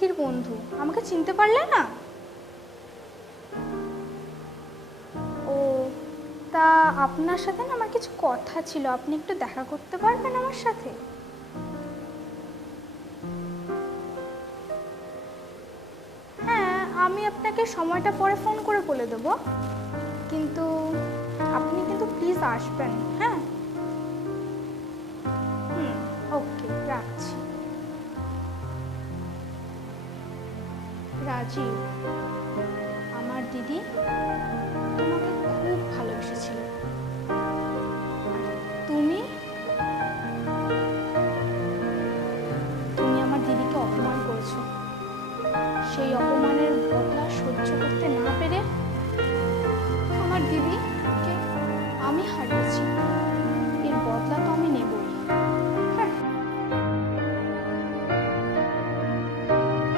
তিথির বন্ধু। আমাকে চিনতে পারলে না? ও, তা আপনার সাথে না আমার কিছু কথা ছিল, আপনি একটু দেখা করতে পারবেন আমার সাথে? হ্যাঁ, আমি আপনাকে সময়টা পরে ফোন করে বলে দেবো, কিন্তু আপনি কিন্তু প্লিজ আসবেন। হ্যাঁ, ওকে, রাখছি। রাজীব, আমার দিদি তোমাকে খুব ভালোবেসেছিল, আর তুমি তুমি আমার দিদিকে অপমান করেছো। সেই